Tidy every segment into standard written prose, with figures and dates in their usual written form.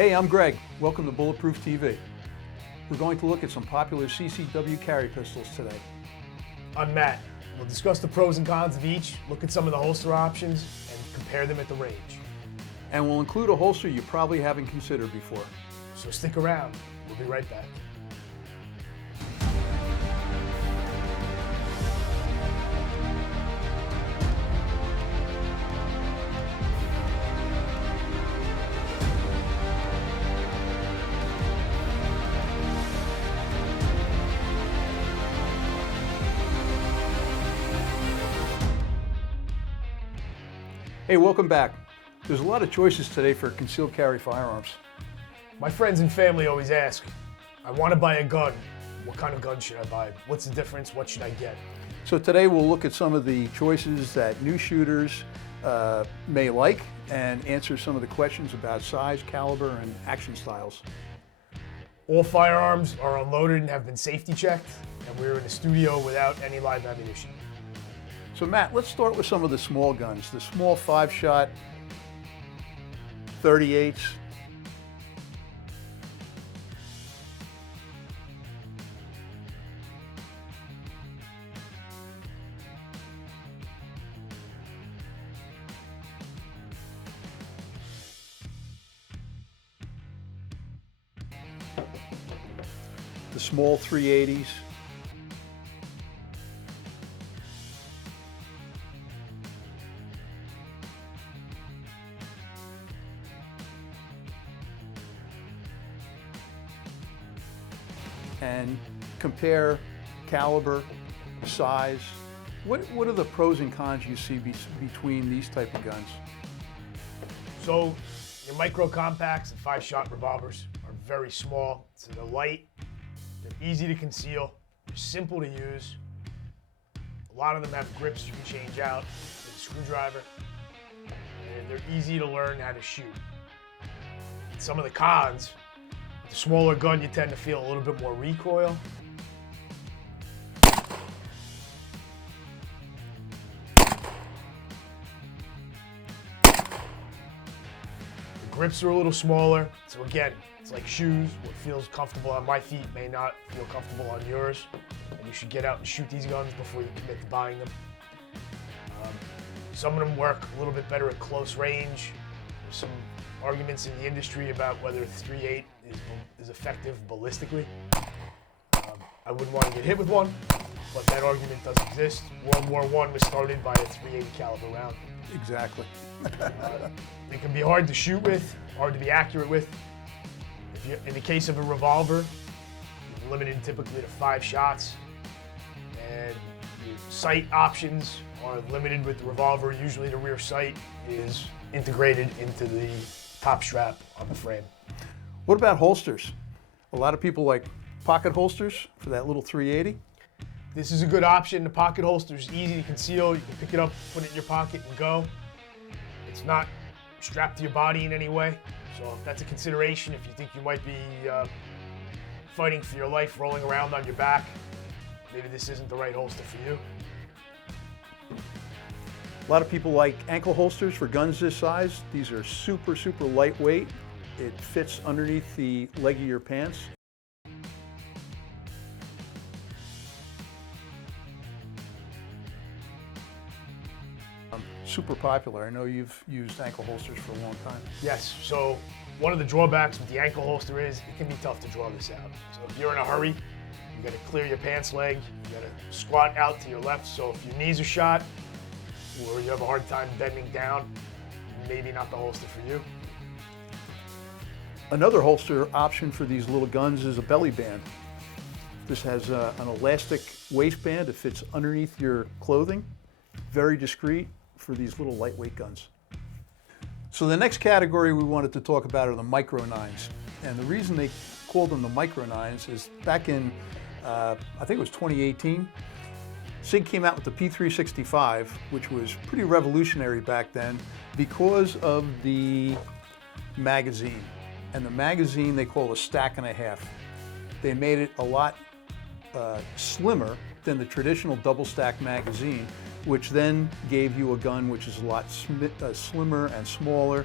Hey, I'm Greg. Welcome to Bulletproof TV. We're going to look at some popular CCW carry pistols today. I'm Matt. We'll discuss the pros and cons of each, look at some of the holster options, and compare them at the range. And we'll include a holster you probably haven't considered before. So stick around. We'll be right back. Hey, welcome back. There's a lot of choices today for concealed carry firearms. My friends and family always ask, I want to buy a gun. What kind of gun should I buy? What's the difference? What should I get? So today we'll look at some of the choices that new shooters may like and answer some of the questions about size, caliber, and action styles. All firearms are unloaded and have been safety checked, and we're in a studio without any live ammunition. So Matt, let's start with some of the small guns. The small 5-shot, 38s. The small 380s. And compare caliber, size. What are the pros and cons you see between these type of guns? So your micro compacts and 5-shot revolvers are very small, so they're light, they're easy to conceal, they're simple to use. A lot of them have grips you can change out with a screwdriver, and they're easy to learn how to shoot. Some of the cons: the smaller gun, you tend to feel a little bit more recoil. The grips are a little smaller, so again, it's like shoes. What feels comfortable on my feet may not feel comfortable on yours, and you should get out and shoot these guns before you commit to buying them. Some of them work a little bit better at close range. There's some arguments in the industry about whether 3.8 is effective ballistically. I wouldn't want to get hit with one, but that argument does exist. World War I was started by a 3.80 caliber round. Exactly. They can be hard to shoot with, hard to be accurate with. In the case of a revolver, you're limited typically to 5 shots, and your sight options are limited with the revolver. Usually the rear sight is integrated into the top strap on the frame. What about holsters? A lot of people like pocket holsters for that little 380. This is a good option. The pocket holster is easy to conceal. You can pick it up, put it in your pocket, and go. It's not strapped to your body in any way, so that's a consideration if you think you might be fighting for your life, rolling around on your back. Maybe this isn't the right holster for you. A lot of people like ankle holsters for guns this size. These are super lightweight. It fits underneath the leg of your pants. Super popular. I know you've used ankle holsters for a long time. Yes, so one of the drawbacks with the ankle holster is it can be tough to draw this out. So if you're in a hurry, you gotta clear your pants leg, you gotta squat out to your left, so if your knees are shot, or you have a hard time bending down, maybe not the holster for you. Another holster option for these little guns is a belly band. This has an elastic waistband. It fits underneath your clothing. Very discreet for these little lightweight guns. So the next category we wanted to talk about are the micro 9s. And the reason they called them the micro 9s is back in, I think it was 2018, SIG came out with the P365, which was pretty revolutionary back then because of the magazine. And the magazine they call a stack and a half. They made it a lot slimmer than the traditional double stack magazine, which then gave you a gun which is a lot slimmer and smaller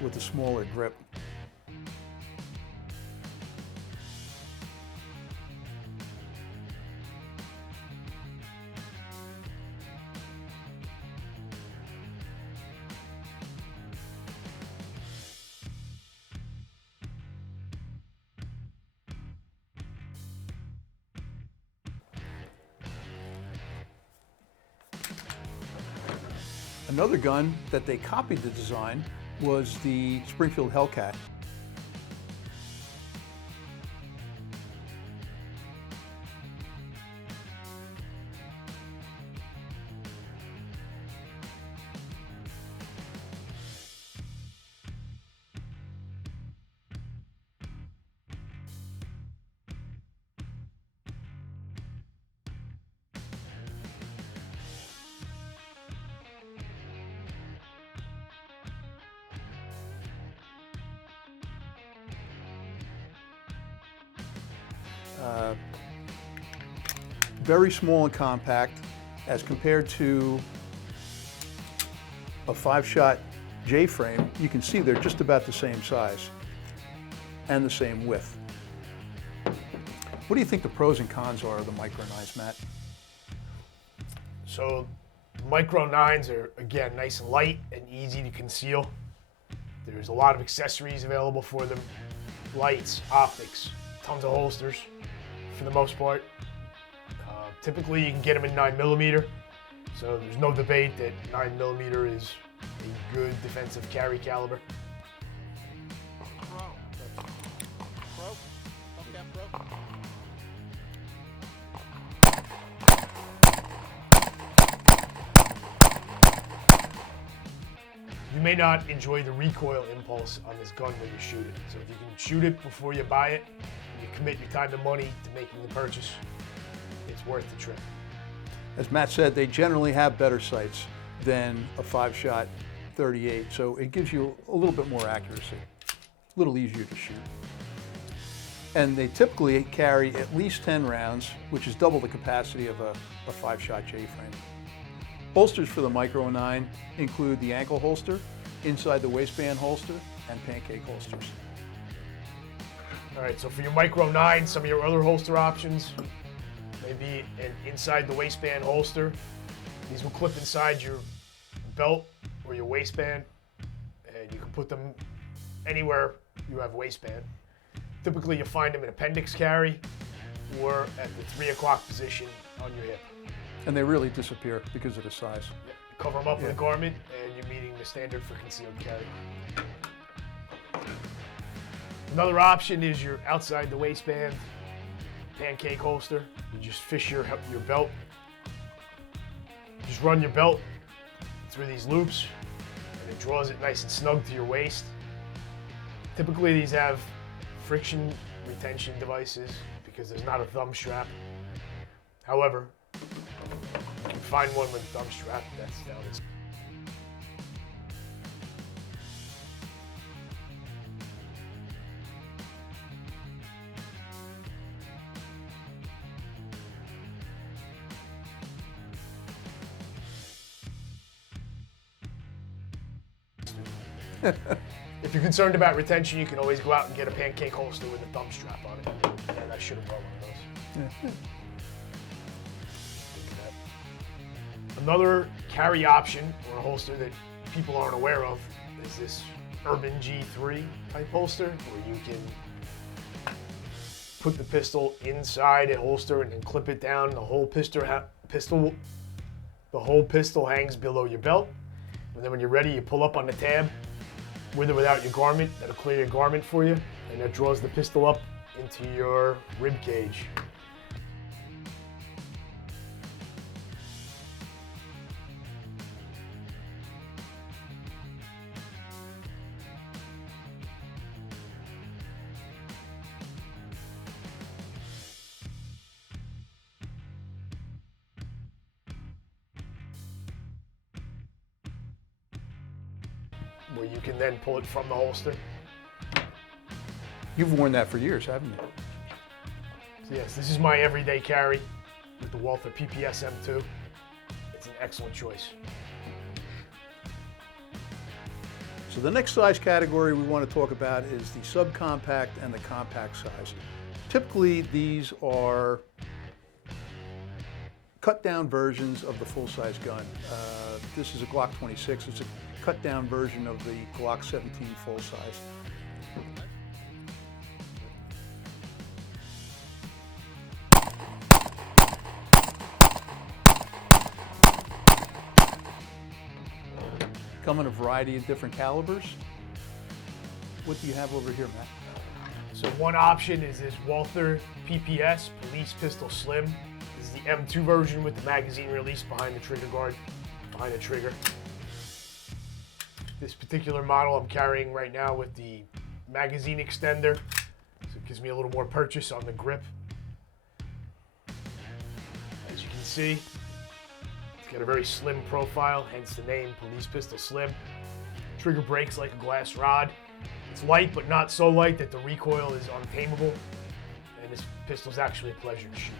with a smaller grip. Another gun that they copied the design was the Springfield Hellcat. Very small and compact as compared to a 5-shot J-frame. You can see they're just about the same size and the same width. What do you think the pros and cons are of the Micro 9s, Matt? So Micro 9s are, again, nice and light and easy to conceal. There's a lot of accessories available for them. Lights, optics, tons of holsters for the most part. Typically you can get them in 9mm, so there's no debate that 9mm is a good defensive carry caliber. You may not enjoy the recoil impulse on this gun when you shoot it. So if you can shoot it before you buy it, you commit your time and money to making the purchase, it's worth the trip. As Matt said, they generally have better sights than a 5-shot 38, so it gives you a little bit more accuracy, a little easier to shoot. And they typically carry at least 10 rounds, which is double the capacity of a 5-shot J-frame. Holsters for the Micro 9 include the ankle holster, inside the waistband holster, and pancake holsters. All right, so for your Micro 9, some of your other holster options, maybe an inside the waistband holster. These will clip inside your belt or your waistband, and you can put them anywhere you have a waistband. Typically you'll find them in appendix carry or at the 3 o'clock position on your hip. And they really disappear because of the size. Yep. Cover them up with a garment and you're meeting the standard for concealed carry. Another option is your outside the waistband pancake holster. You just fish your belt. Just run your belt through these loops and it draws it nice and snug to your waist. Typically these have friction retention devices because there's not a thumb strap. However, you can find one with a thumb strap that's down this. If you're concerned about retention, you can always go out and get a pancake holster with a thumb strap on it. And I should have brought one of those. Another carry option or a holster that people aren't aware of is this Urban G3 type holster, where you can put the pistol inside a holster and then clip it down. The whole pistol hangs below your belt. And then when you're ready, you pull up on the tab with or without your garment. That'll clear your garment for you, and that draws the pistol up into your rib cage. Where you can then pull it from the holster. You've worn that for years, haven't you? So yes, this is my everyday carry with the Walther PPS M2. It's an excellent choice. So the next size category we want to talk about is the subcompact and the compact size. Typically these are cut down versions of the full-size gun. This is a Glock 26. It's a cut down version of the Glock 17 full-size. come in a variety of different calibers. What do you have over here, Matt? So one option is this Walther PPS Police Pistol Slim. This is the M2 version with the magazine release behind the trigger guard, behind the trigger. This particular model I'm carrying right now with the magazine extender, so it gives me a little more purchase on the grip. As you can see, it's got a very slim profile, hence the name Police Pistol Slim. Trigger breaks like a glass rod. It's light, but not so light that the recoil is untamable. And this pistol is actually a pleasure to shoot.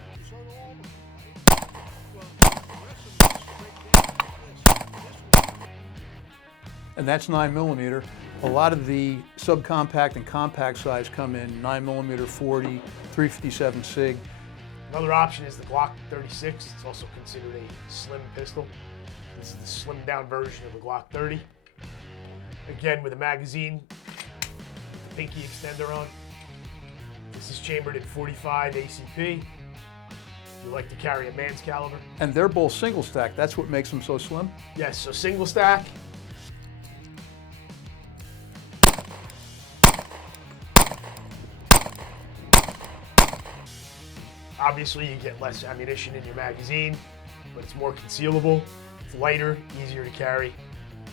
And that's 9mm. A lot of the subcompact and compact size come in 9mm 40, 357 SIG. Another option is the Glock 36. It's also considered a slim pistol. This is the slimmed down version of the Glock 30. Again, with a magazine, pinky extender on. This is chambered in 45 ACP. If you like to carry a man's caliber. And they're both single stack. That's what makes them so slim. Yes, so single stack. Obviously, you get less ammunition in your magazine, but it's more concealable. It's lighter, easier to carry.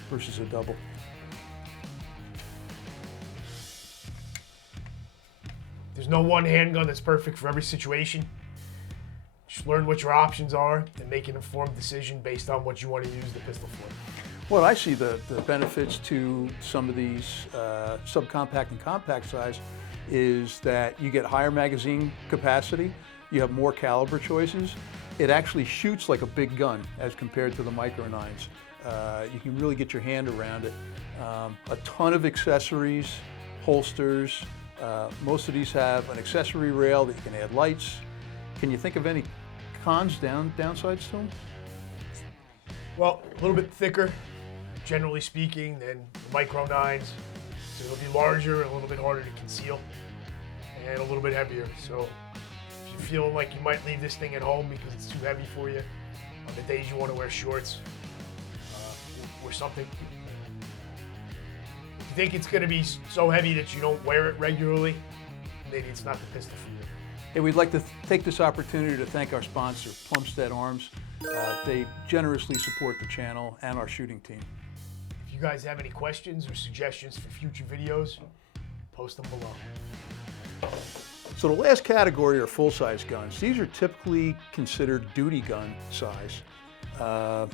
Versus a double. There's no one handgun that's perfect for every situation. Just learn what your options are and make an informed decision based on what you want to use the pistol for. Well, I see the benefits to some of these subcompact and compact size is that you get higher magazine capacity, you have more caliber choices. It actually shoots like a big gun as compared to the Micro 9s. You can really get your hand around it. A ton of accessories, holsters. Most of these have an accessory rail that you can add lights. Can you think of any cons, downsides to them? Well, a little bit thicker, generally speaking, than the Micro 9s. So it'll be larger, a little bit harder to conceal, and a little bit heavier. So if you're feeling like you might leave this thing at home because it's too heavy for you, on the days you want to wear shorts or something, if you think it's going to be so heavy that you don't wear it regularly, maybe it's not the pistol for you. Hey, we'd like to take this opportunity to thank our sponsor, Plumstead Arms. They generously support the channel and our shooting team. If you guys have any questions or suggestions for future videos, post them below. So the last category are full-size guns. These are typically considered duty gun size. What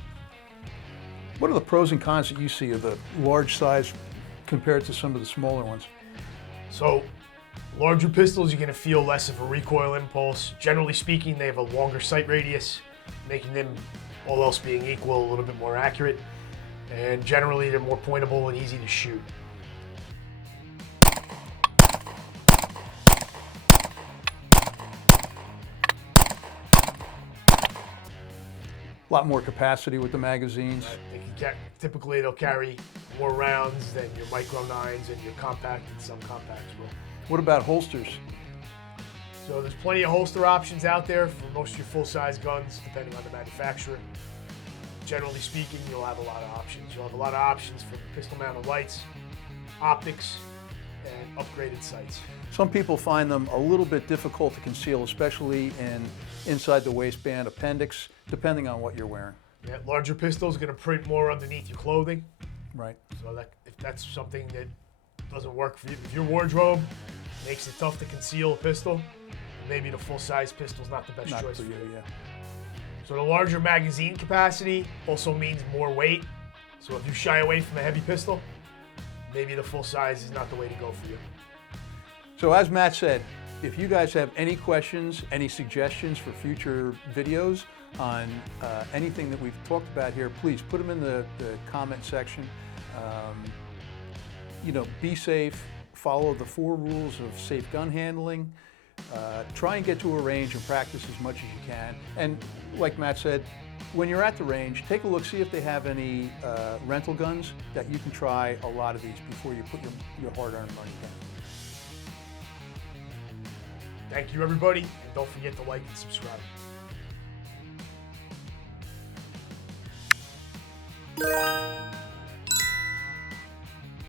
are the pros and cons that you see of the large size compared to some of the smaller ones? So, larger pistols, you're going to feel less of a recoil impulse. Generally speaking, they have a longer sight radius, making them, all else being equal, a little bit more accurate. And generally, they're more pointable and easy to shoot. A lot more capacity with the magazines. Typically, they'll carry more rounds than your Micro 9s and your compact and subcompacts will. What about holsters? So there's plenty of holster options out there for most of your full-size guns, depending on the manufacturer. Generally speaking, you'll have a lot of options. You'll have a lot of options for pistol-mounted lights, optics, and upgraded sights. Some people find them a little bit difficult to conceal, especially inside the waistband appendix, depending on what you're wearing. Yeah, larger pistols going to print more underneath your clothing. Right. So if that's something that doesn't work for you, if your wardrobe makes it tough to conceal a pistol, maybe the full-size pistol's not the best choice for you. Yeah. So the larger magazine capacity also means more weight. So if you shy away from a heavy pistol, maybe the full size is not the way to go for you. So as Matt said, if you guys have any questions, any suggestions for future videos on anything that we've talked about here, please put them in the comment section. You know, be safe, follow the 4 rules of safe gun handling, try and get to a range and practice as much as you can. And like Matt said, when you're at the range, take a look, see if they have any rental guns that you can try a lot of these before you put your hard-earned money down. Thank you, everybody, and don't forget to like and subscribe.